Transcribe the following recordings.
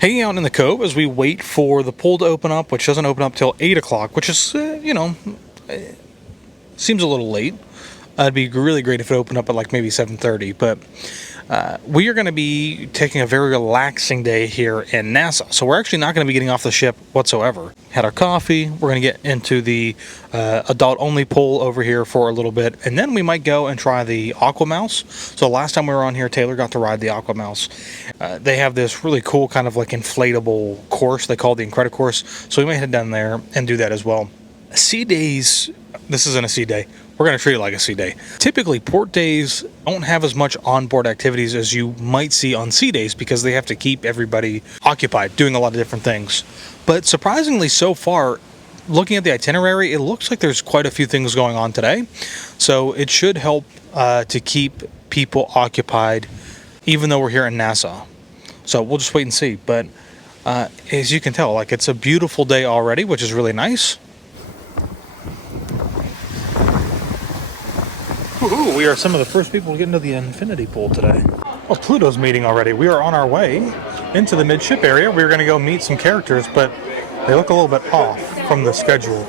hanging out in the cove as we wait for the pool to open up, which doesn't open up till 8 o'clock, which is, seems a little late. It'd be really great if it opened up at like maybe 7:30, but we are going to be taking a very relaxing day here in Nassau. So we're actually not going to be getting off the ship whatsoever. Had our coffee. We're going to get into the adult-only pool over here for a little bit, and then we might go and try the Aqua Mouse. So last time we were on here, Taylor got to ride the Aqua Mouse. They have this really cool kind of like inflatable course they call the Incredicourse. So we might head down there and do that as well. Sea days. This isn't a sea day. We're going to treat it like a sea day. Typically, port days don't have as much onboard activities as you might see on sea days because they have to keep everybody occupied, doing a lot of different things. But surprisingly, so far, looking at the itinerary, it looks like there's quite a few things going on today. So it should help to keep people occupied, even though we're here in Nassau. So we'll just wait and see. But as you can tell, like, it's a beautiful day already, which is really nice. Woohoo, we are some of the first people to get into the infinity pool today. Well, Pluto's meeting already. We are on our way into the midship area. We were going to go meet some characters, but they look a little bit off from the schedule.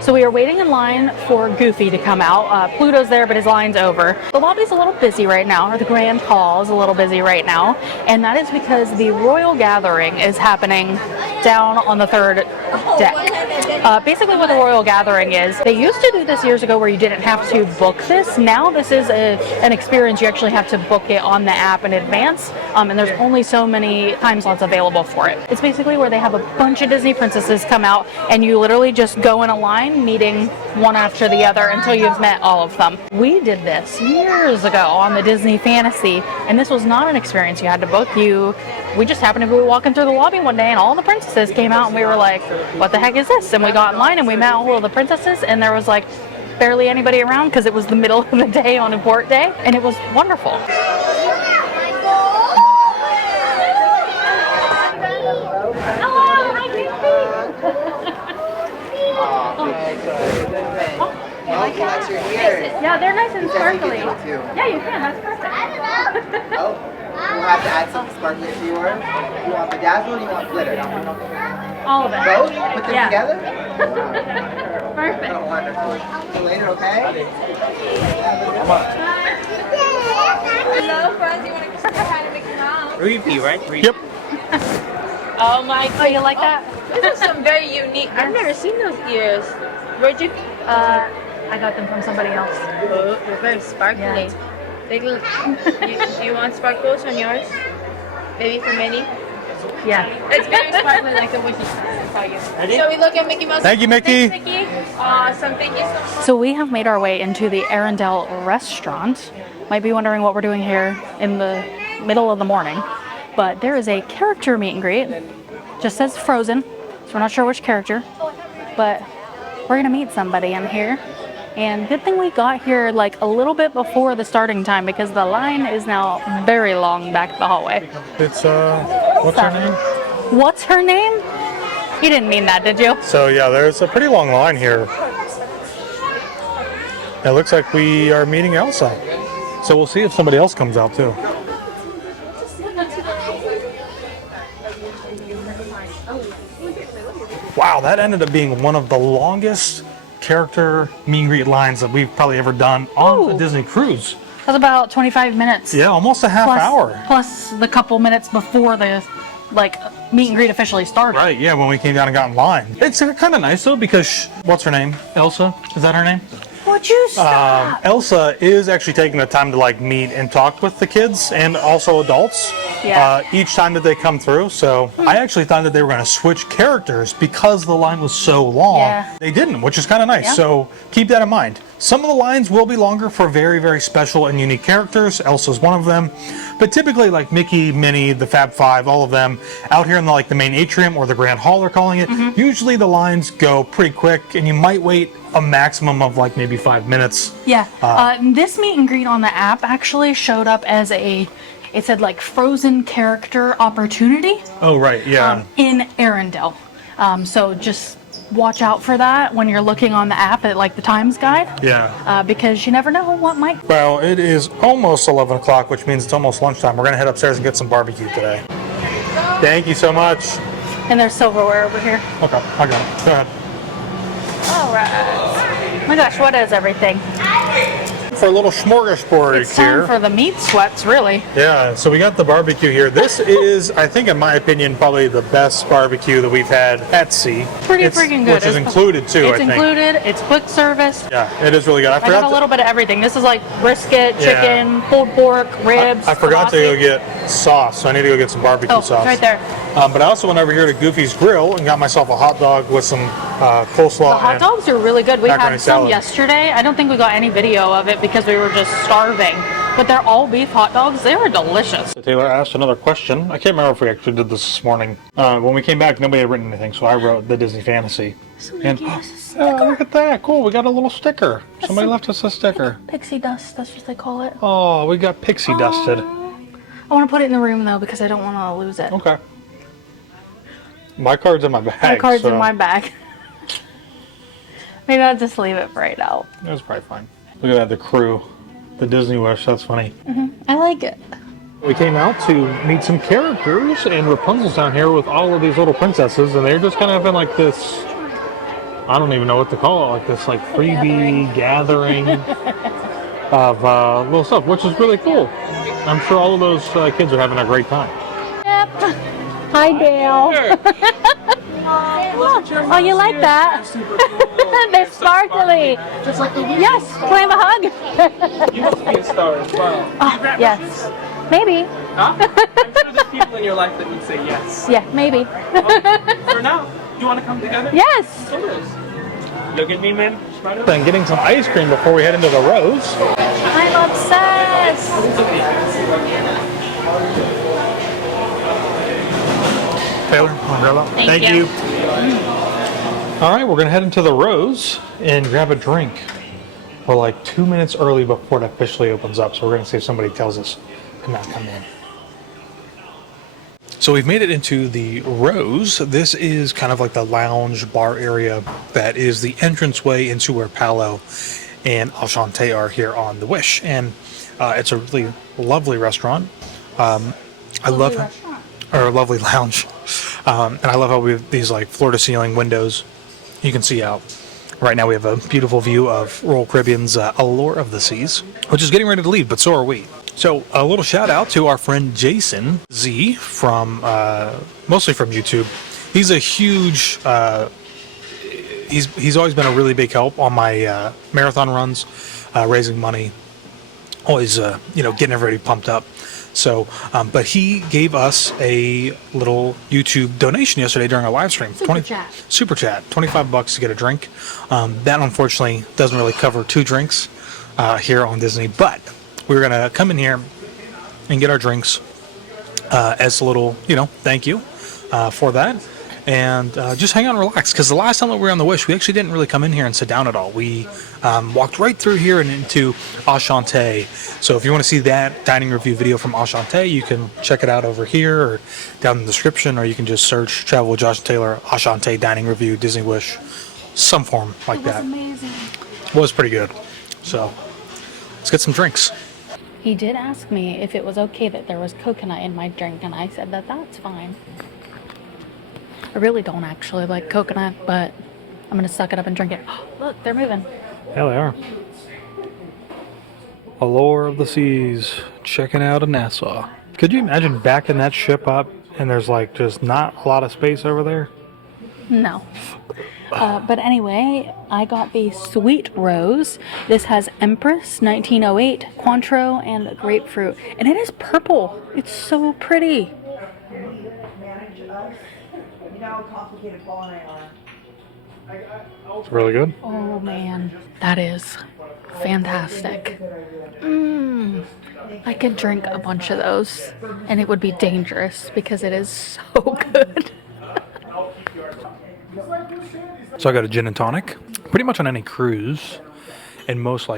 So we are waiting in line for Goofy to come out. Pluto's there, but his line's over. The lobby's a little busy right now, or the Grand Hall is a little busy right now, and that is because the Royal Gathering is happening down on the third deck. Basically what the Royal Gathering is, they used to do this years ago where you didn't have to book this. Now this is an experience you actually have to book it on the app in advance, and there's only so many time slots available for it. It's basically where they have a bunch of Disney princesses come out, and you literally just go in a line meeting one after the other until you've met all of them. We did this years ago on the Disney Fantasy, and this was not an experience you had to book. We just happened to be walking through the lobby one day and all the princesses came out and we were like, what the heck is this? And we got in line and we met all of the princesses and there was like barely anybody around because it was the middle of the day on import day, and it was wonderful. Yeah, they're nice and sparkly. Yeah, you can. That's perfect. We'll have to add some sparkly to yours. You want bedazzle or you want glitter? All of it. Both? Put them together? Perfect. Oh, wonderful. See you later, okay? Hello, friends. You want to say hi to Mickey Mouse? Repeat, right? Yep. Oh my God. Oh, you like that? This is some very unique. I've never seen those ears. Where'd you? I got them from somebody else. Oh, they're very sparkly. Yeah. They look. Do you want sparkles on yours? Maybe for Minnie? Yeah. It's very sparkly, like the wishes. I tell you. So we look at Mickey Mouse. Thank you, Mickey. Thanks, Mickey. Awesome. Thank you so much. So we have made our way into the Arendelle restaurant. Might be wondering what we're doing here in the middle of the morning, but there is a character meet and greet. Just says Frozen, so we're not sure which character, but we're gonna meet somebody in here. And good thing we got here like a little bit before the starting time because the line is now very long back the hallway. It's, what's her name? What's her name? You didn't mean that, did you? So yeah, there's a pretty long line here. It looks like we are meeting Elsa. So we'll see if somebody else comes out too. Wow, that ended up being one of the longest character meet and greet lines that we've probably ever done on a Disney cruise. That's about 25 minutes. Yeah, almost a half hour. Plus the couple minutes before the meet and greet officially started. Right, yeah, when we came down and got in line. It's kind of nice though because, what's her name? Elsa? Is that her name? Would you stop? Elsa is actually taking the time to like meet and talk with the kids and also adults each time that they come through. So I actually thought that they were going to switch characters because the line was so long. Yeah. They didn't, which is kind of nice. Yeah. So keep that in mind. Some of the lines will be longer for very, very special and unique characters. Elsa's one of them. But typically like Mickey, Minnie, the Fab Five, all of them out here in the main atrium or the Grand Hall they're calling it, usually the lines go pretty quick and you might wait a maximum of like maybe 5 minutes. Yeah. This meet and greet on the app actually showed up as it said like Frozen character opportunity. Oh, right. Yeah. In Arendelle. So just watch out for that when you're looking on the app at like the times guide. Yeah. Because you never know what might. Well, it is almost 11 o'clock, which means it's almost lunchtime. We're going to head upstairs and get some barbecue today. Thank you so much. And there's silverware over here. Okay, I got it. Go ahead. All right. Oh my gosh, what is everything? For a little smorgasbord It's time here. for the meat sweats, really. Yeah, so we got the barbecue here. This is, I think, in my opinion, probably the best barbecue that we've had at sea. Pretty freaking good. Which is included too, I It's think. included. It's quick service. Yeah, it is really good. I got a little bit of everything. This is like brisket, chicken, pulled pork, ribs. I forgot to go kibasi. get sauce, so I need to go get some barbecue Oh, sauce. it's right there. But I also went over here to Goofy's Grill and got myself a hot dog with some coleslaw. The hot and dogs are really good. We macaroni had some salad. yesterday. I don't think we got any video of it because we were just starving. But they're all beef hot dogs. They were delicious. Taylor asked another question. I can't remember if we actually did this morning. When we came back, nobody had written anything, so I wrote the Disney Fantasy. And, oh, look at that. Cool. We got a little sticker. Somebody left us a sticker. Pixie dust. That's what they call it. Oh, we got pixie dusted. I want to put it in the room though because I don't want to lose it. Okay. My card's in my bag. My card's so in my bag. Maybe I'll just leave it for right now. It was probably fine. Look at that, the crew. The Disney Wish. That's funny. I like it. We came out to meet some characters, and Rapunzel's down here with all of these little princesses, and they're just kind of in like this, I don't even know what to call it, like this like freebie gathering of little stuff, which is really cool. I'm sure all of those kids are having a great time. Yep. Hi, Dale. Oh, you like that? They're sparkly. Just like the Yes. Can I have a hug? You must be a star as well. Oh, yes. Maybe. Huh? I'm sure there's people in your life that would say yes. Yeah, maybe. For now, do you want to come together? Yes. Look at me, man. Smile. And getting some ice cream before we head into the Rose. I'm obsessed. Taylor, umbrella. Thank you. All right, we're gonna head into the Rose and grab a drink. We're like 2 minutes early before it officially opens up, so we're gonna see if somebody tells us, come in. So we've made it into the Rose. This is kind of like the lounge bar area that is the entranceway into where Paolo and Enchanté are here on the Wish, and it's a really lovely restaurant. I love it. Or a lovely lounge. And I love how we have these like floor to ceiling windows you can see out. Right now we have a beautiful view of Royal Caribbean's Allure of the Seas, which is getting ready to leave, but so are we. So a little shout out to our friend Jason Z from, mostly from YouTube. He's a huge, he's always been a really big help on my marathon runs, raising money, always, getting everybody pumped up. So, but he gave us a little YouTube donation yesterday during our live stream. Super chat, $25 to get a drink. That unfortunately doesn't really cover 2 drinks here on Disney, but we're gonna come in here and get our drinks as a little, thank you for that. And just hang out and relax, because the last time that we were on the Wish, we actually didn't really come in here and sit down at all. We walked right through here and into Enchanté. So if you want to see that dining review video from Enchanté, you can check it out over here or down in the description, or you can just search Travel with Josh and Taylor, Enchanté dining review, Disney Wish, some form like that. It was amazing. It was pretty good. So let's get some drinks. He did ask me if it was okay that there was coconut in my drink, and I said that that's fine. I really don't actually like coconut, but I'm gonna suck it up and drink it. Look, they're moving. Yeah, they are. Allure of the Seas, checking out of Nassau. Could you imagine backing that ship up and there's like just not a lot of space over there? No. But anyway, I got the Sweet Rose. This has Empress 1908, Cointreau, and grapefruit. And it is purple. It's so pretty. It's really good. Oh man, that is fantastic. I could drink a bunch of those and it would be dangerous because it is so good. So I got a gin and tonic. Pretty much on any cruise, and most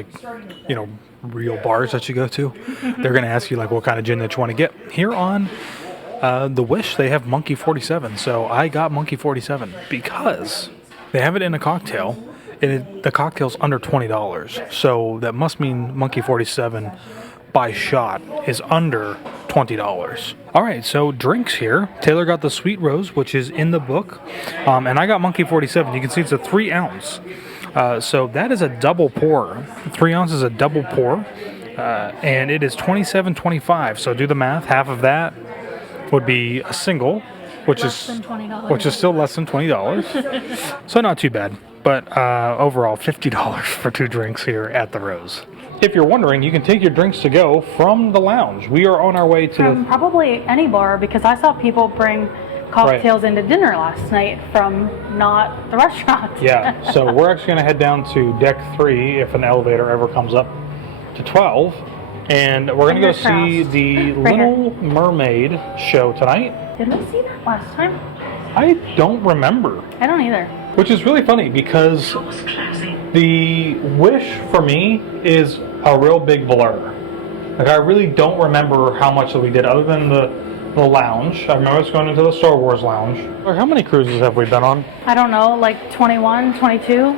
real bars that you go to, they're going to ask you like what kind of gin that you want to get. Here on the Wish, they have Monkey 47. So I got Monkey 47 because they have it in a cocktail, and the cocktail's under $20. So that must mean Monkey 47 by shot is under $20. All right, so drinks here. Taylor got the Sweet Rose, which is in the book, and I got Monkey 47. You can see it's a 3 ounce. So that is a double pour. 3 ounces is a double pour, and it is $27.25. So do the math. Half of that would be a single, which is still less than $20. So not too bad. But overall, $50 for 2 drinks here at the Rose. If you're wondering, you can take your drinks to go from the lounge. We are on our way to From probably any bar, because I saw people bring cocktails into dinner last night from not the restaurant. Yeah, so we're actually going to head down to deck 3 if an elevator ever comes up to 12. And we're going to go see the Little Mermaid show tonight. Did we see that last time? I don't remember. I don't either. Which is really funny because the Wish for me is a real big blur. Like, I really don't remember how much that we did other than the lounge. I remember us going into the Star Wars lounge. How many cruises have we been on? I don't know, like 21, 22?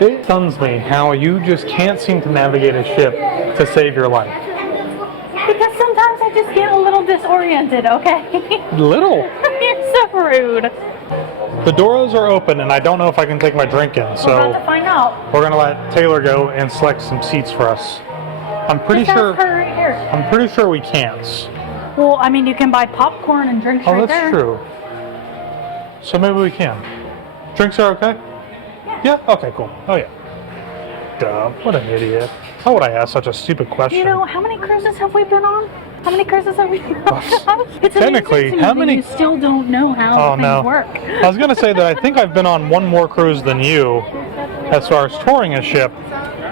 It stuns me how you just can't seem to navigate a ship to save your life. Because sometimes I just get a little disoriented, okay? Little? You're so rude. The doors are open and I don't know if I can take my drink in, so We're about to find out. we're gonna let Taylor go and select some seats for us. I'm pretty Just sure ask her right here. I'm pretty sure we can't. Well, I mean, you can buy popcorn and drinks right there. Oh, that's true. So maybe we can. Drinks are okay? Yeah? Okay, cool. Oh, yeah. Duh. What an idiot. How would I ask such a stupid question? You know, how many cruises have we been on? How many cruises have we been on? It's Technically, amazing to me how that many- you still don't know how things work. I was going to say that I think I've been on one more cruise than you as far as touring a ship,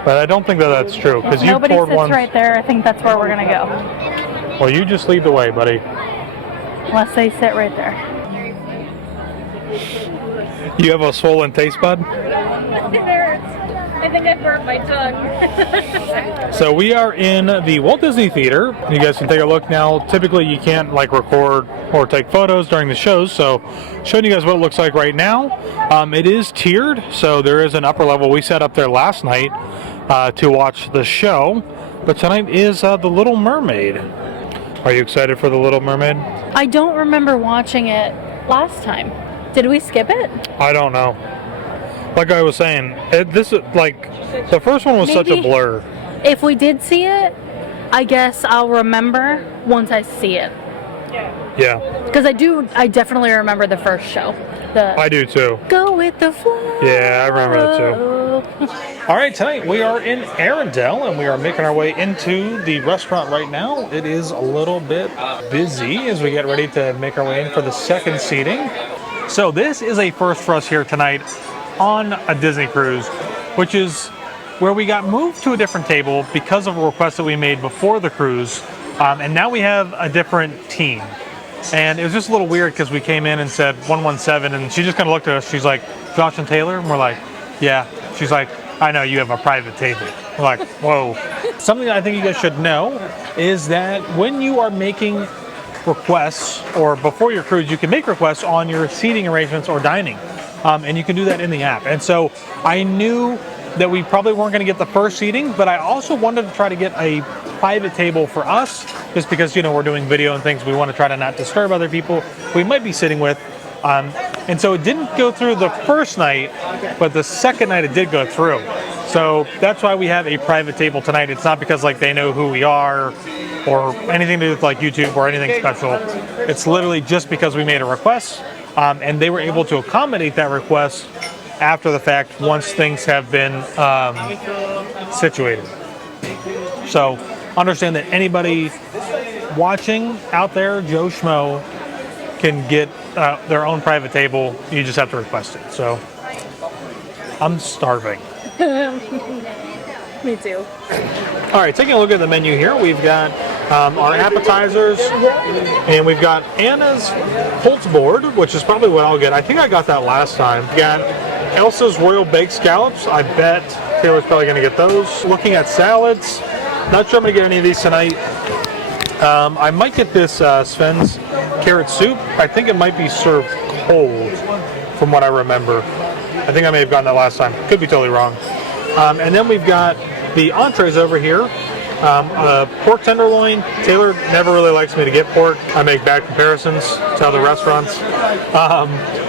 but I don't think that that's true because you Nobody toured sits one. right there. I think that's where we're going to go. Well, you just lead the way, buddy. Unless they sit right there. You have a swollen taste bud? It hurts. I think I burnt my tongue. So we are in the Walt Disney Theater. You guys can take a look now. Typically you can't like record or take photos during the shows, so showing you guys what it looks like right now. It is tiered, so there is an upper level. We sat up there last night to watch the show, but tonight is The Little Mermaid. Are you excited for The Little Mermaid? I don't remember watching it last time. Did we skip it? I don't know. Like I was saying, this is like the first one was such a Maybe. blur. If we did see it, I guess I'll remember once I see it. Yeah, Because I definitely remember the first show. I do too. Go with the flow. Yeah, I remember that too. All right, tonight we are in Arendelle and we are making our way into the restaurant right now. It is a little bit busy as we get ready to make our way in for the second seating. So this is a first for us here tonight on a Disney cruise, which is where we got moved to a different table because of a request that we made before the cruise, and now we have a different team. And it was just a little weird because we came in and said 117, and she just kind of looked at us. She's like, Josh and Taylor? And we're like, yeah. She's like, I know you have a private table. We're like, whoa. Something that I think you guys should know is that when you are making requests, or before your cruise, you can make requests on your seating arrangements or dining. And you can do that in the app. And so I knew that we probably weren't going to get the first seating, but I also wanted to try to get a private table for us, just because, you know, we're doing video and things. We want to try to not disturb other people we might be sitting with. And so it didn't go through the first night, but the second night it did go through. So that's why we have a private table tonight. It's not because like they know who we are or anything to do with like YouTube or anything special. It's literally just because we made a request, and they were able to accommodate that request after the fact once things have been situated. So understand that anybody watching out there, Joe Schmo, can get their own private table. You just have to request it. So I'm starving. Me too. All right, taking a look at the menu here, we've got our appetizers, and we've got Anna's Holtz board, which is probably what I'll get. I think I got that last time. We got Elsa's Royal Baked Scallops. I bet Taylor's probably going to get those. Looking at salads, not sure I'm going to get any of these tonight. I might get this Sven's carrot soup. I think it might be served cold, from what I remember. I think I may have gotten that last time. Could be totally wrong. And then we've got the entrees over here. Pork tenderloin. Taylor never really likes me to get pork. I make bad comparisons to other restaurants.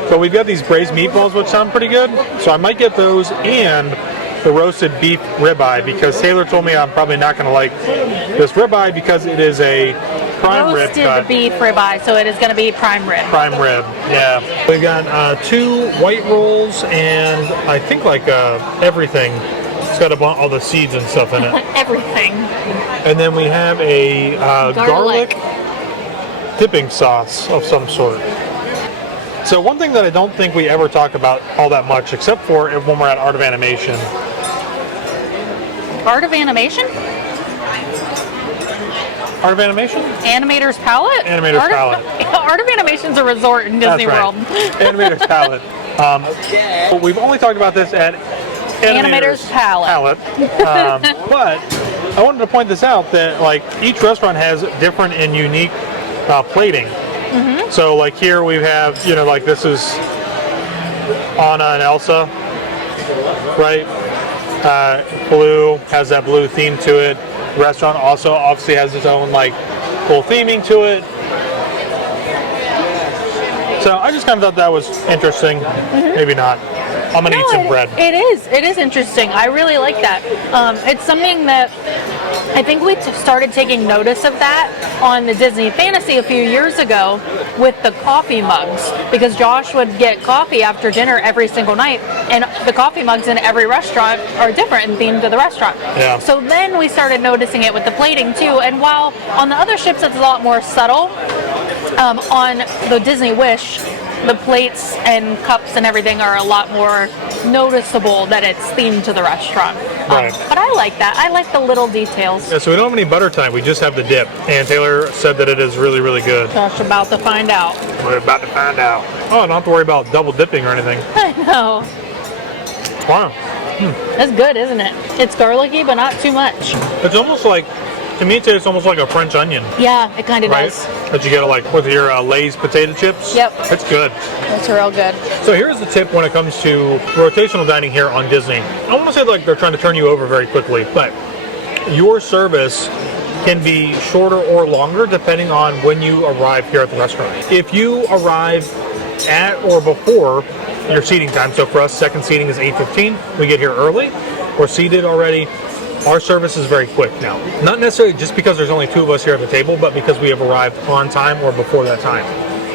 But we've got these braised meatballs, which sound pretty good. So I might get those and the roasted beef ribeye, because Taylor told me I'm probably not going to like this ribeye because it is a prime rib cut. Roasted beef ribeye, so it is going to be prime rib. Prime rib, yeah. We've got 2 white rolls and I think like everything. It's got all the seeds and stuff in it. Everything. And then we have a garlic dipping sauce of some sort. So one thing that I don't think we ever talk about all that much, except for when we're at Art of Animation. Art of Animation? Art of Animation? Animator's Palette? Animator's Palette. Art of Animation's a resort in Disney That's right. World. Animator's Palette. But we've only talked about this at Animator's Palette. But I wanted to point this out that like each restaurant has different and unique plating. Mm-hmm. So like here we have, you know, like this is Anna and Elsa, right? Blue has that blue theme to it. The restaurant also obviously has its own like cool theming to it. So I just kind of thought that was interesting. Mm-hmm. Maybe not. I'm gonna eat some bread. It is interesting. I really like that. It's something that I think we started taking notice of that on the Disney Fantasy a few years ago with the coffee mugs, because Josh would get coffee after dinner every single night, and the coffee mugs in every restaurant are different and themed to the restaurant. Yeah. So then we started noticing it with the plating too, and while on the other ships it's a lot more subtle, on the Disney Wish, the plates and cups and everything are a lot more noticeable that it's themed to the restaurant. Right. But I like that. I like the little details. Yeah, so we don't have any butter time. We just have the dip. And Taylor said that it is really, really good. Josh about to find out. We're about to find out. Oh, I don't have to worry about double dipping or anything. I know. Wow. That's good, isn't it? It's garlicky, but not too much. It's almost like, to me, it's almost like a French onion. Yeah, it kind of Right? does. That you get like with your Lay's potato chips. Yep. It's good. It's real good. So here's the tip when it comes to rotational dining here on Disney. I want to say like they're trying to turn you over very quickly, but your service can be shorter or longer depending on when you arrive here at the restaurant. If you arrive at or before your seating time, so for us, second seating is 8:15. We get here early. We're seated already. Our service is very quick now. Not necessarily just because there's only 2 of us here at the table, but because we have arrived on time or before that time.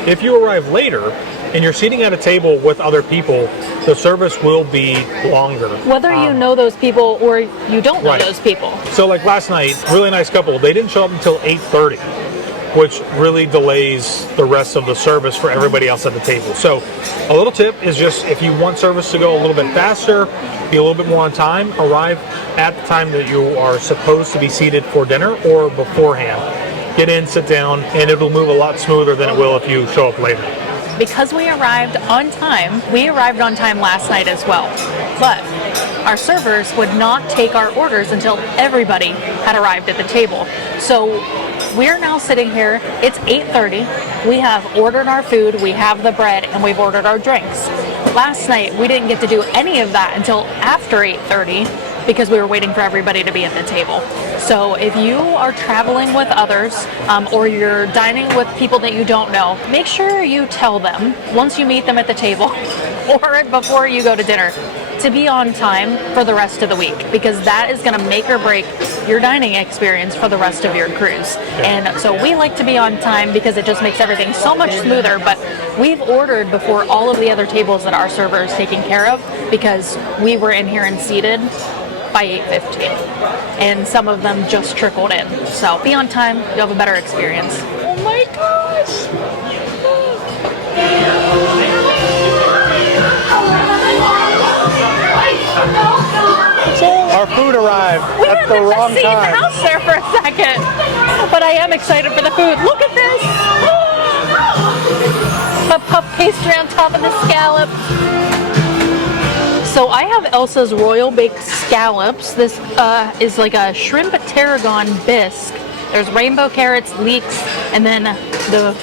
If you arrive later and you're sitting at a table with other people, the service will be longer. Whether you know those people or you don't know Right. those people. So like last night, really nice couple, they didn't show up until 8:30, which really delays the rest of the service for everybody else at the table. So a little tip is just if you want service to go a little bit faster, be a little bit more on time, arrive at the time that you are supposed to be seated for dinner or beforehand. Get in, sit down, and it'll move a lot smoother than it will if you show up later. Because we arrived on time last night as well. But our servers would not take our orders until everybody had arrived at the table. So we're now sitting here, it's 8:30, we have ordered our food, we have the bread, and we've ordered our drinks. Last night, we didn't get to do any of that until after 8:30 because we were waiting for everybody to be at the table. So if you are traveling with others or you're dining with people that you don't know, make sure you tell them once you meet them at the table or before you go to dinner to be on time for the rest of the week, because that is going to make or break your dining experience for the rest of your cruise. And so we like to be on time because it just makes everything so much smoother, but we've ordered before all of the other tables that our server is taking care of because we were in here and seated by 8:15, and some of them just trickled in. So be on time, you'll have a better experience. Oh my gosh! Our food arrived We at had the to wrong see the time. house there for a second, but I am excited for the food. Look at this! A puff pastry on top of the scallop. So I have Elsa's Royal Baked Scallops. This is like a shrimp tarragon bisque. There's rainbow carrots, leeks, and then the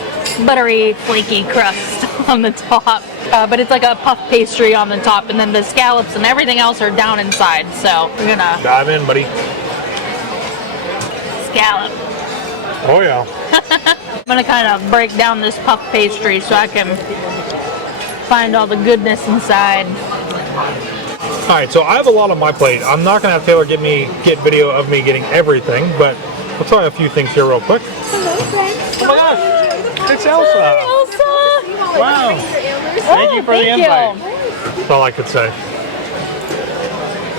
buttery, flaky crust on the top. But it's like a puff pastry on the top, and then the scallops and everything else are down inside. So we're gonna Dive in, buddy. scallop. Oh yeah. I'm gonna kind of break down this puff pastry so I can find all the goodness inside. All right, so I have a lot on my plate. I'm not gonna have Taylor get video of me getting everything, but we'll try a few things here real quick. Oh my gosh, it's Elsa. Elsa! Wow. Thank you for the invite. You. That's all I could say.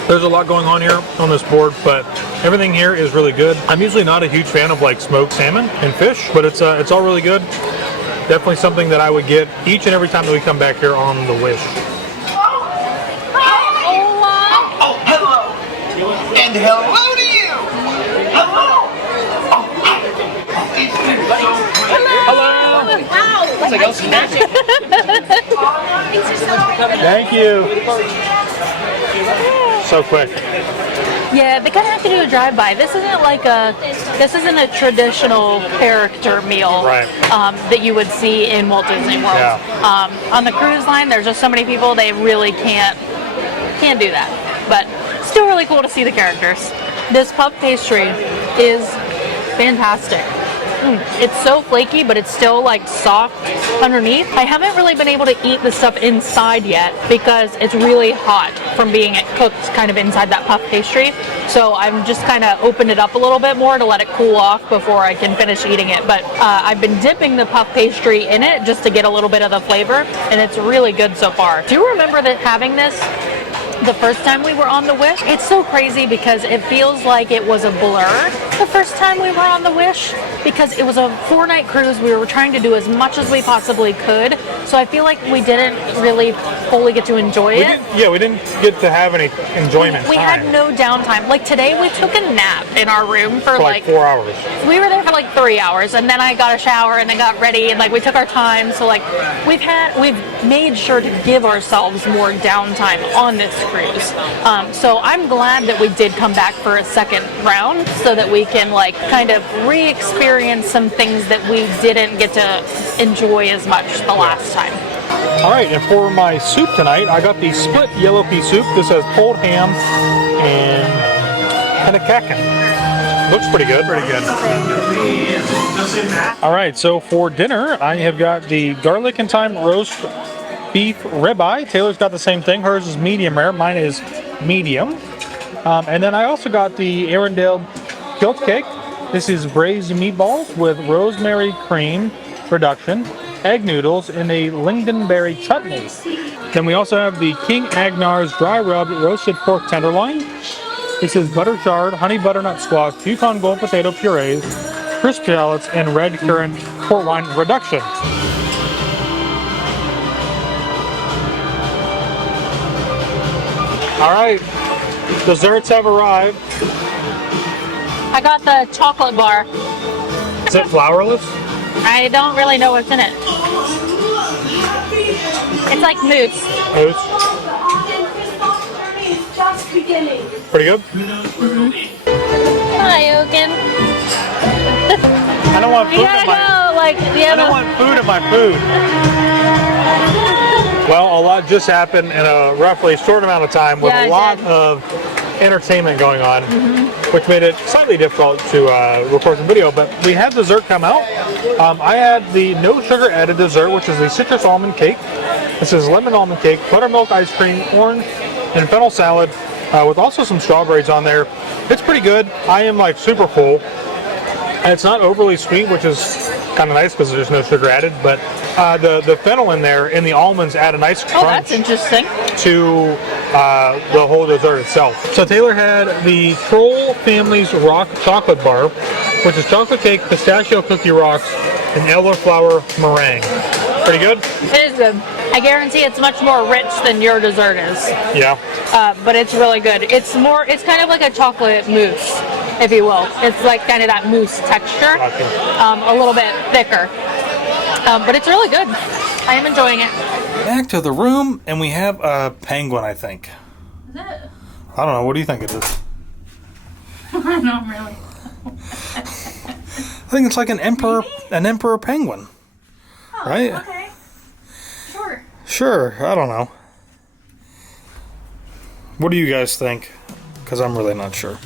There's a lot going on here on this board, but everything here is really good. I'm usually not a huge fan of like smoked salmon and fish, but it's all really good. Definitely something that I would get each and every time that we come back here on the Wish. Oh, hello. And hello to you. Hello. Hello. Wow! It's like Elsa's magic. These are so pretty. Thank you. So quick. Yeah, they kind of have to do a drive-by. This isn't a traditional character meal Right. that you would see in Walt Disney World. Yeah. On the cruise line, there's just so many people, they really can't do that. But still really cool to see the characters. This puff pastry is fantastic. It's so flaky, but it's still like soft underneath. I haven't really been able to eat the stuff inside yet because it's really hot from being cooked kind of inside that puff pastry. So I'm just kind of opened it up a little bit more to let it cool off before I can finish eating it. But I've been dipping the puff pastry in it just to get a little bit of the flavor, and it's really good so far. Do you remember that having this the first time we were on the Wish? It's so crazy because it feels like it was a blur the first time we were on the Wish, because it was a 4-night cruise. We were trying to do as much as we possibly could, so I feel like we didn't really fully get to enjoy it. We didn't get to have any enjoyment. We had no downtime. Like today we took a nap in our room for like 4 hours. We were there for like 3 hours, and then I got a shower and then got ready, and like we took our time. So like we've made sure to give ourselves more downtime on this cruise. So I'm glad that we did come back for a second round so that we can like kind of re-experience some things that we didn't get to enjoy as much the last time. All right, and for my soup tonight, I got the split yellow pea soup. This has pulled ham and pennecaken. Looks pretty good. Pretty good. All right, so for dinner, I have got the garlic and thyme roast beef ribeye. Taylor's got the same thing. Hers is medium rare. Mine is medium. And then I also got the Arendelle kilt cake. This is braised meatballs with rosemary cream reduction, egg noodles, and a lingonberry chutney. Then we also have the King Agnar's dry rubbed roasted pork tenderloin. This is butter chard, honey butternut squash, Yukon gold potato purees, crisp shallots, and red currant port wine reduction. All right, desserts have arrived. I got the chocolate bar. Is it flourless? I don't really know what's in it. It's like mousse. Mousse. Pretty good? Hi, Oaken. I don't want food You in gotta my go, like, I don't want food in my food. Well, a lot just happened in a roughly short amount of time with Yeah, a it lot did. of entertainment going on, which made it slightly difficult to record some video, but we had dessert come out. I had the no sugar added dessert, which is the citrus almond cake. This is lemon almond cake, buttermilk ice cream, orange, and fennel salad with also some strawberries on there. It's pretty good. I am like super full. And it's not overly sweet, which is kind of nice because there's no sugar added, but the fennel in there and the almonds add a nice crunch. Oh, that's interesting. To the whole dessert itself. So Taylor had the Troll Family's Rock Chocolate Bar, which is chocolate cake, pistachio cookie rocks, and elderflower meringue. Pretty good? It is good. I guarantee it's much more rich than your dessert is. Yeah. But it's really good. It's kind of like a chocolate mousse, if you will. It's like kind of that mousse texture, a little bit thicker. But it's really good. I am enjoying it. Back to the room, and we have a penguin, I think. Is it? I don't know. What do you think it is? Not really. I think it's like an emperor penguin. Oh, right? Okay. Sure. Sure. I don't know. What do you guys think? Because I'm really not sure.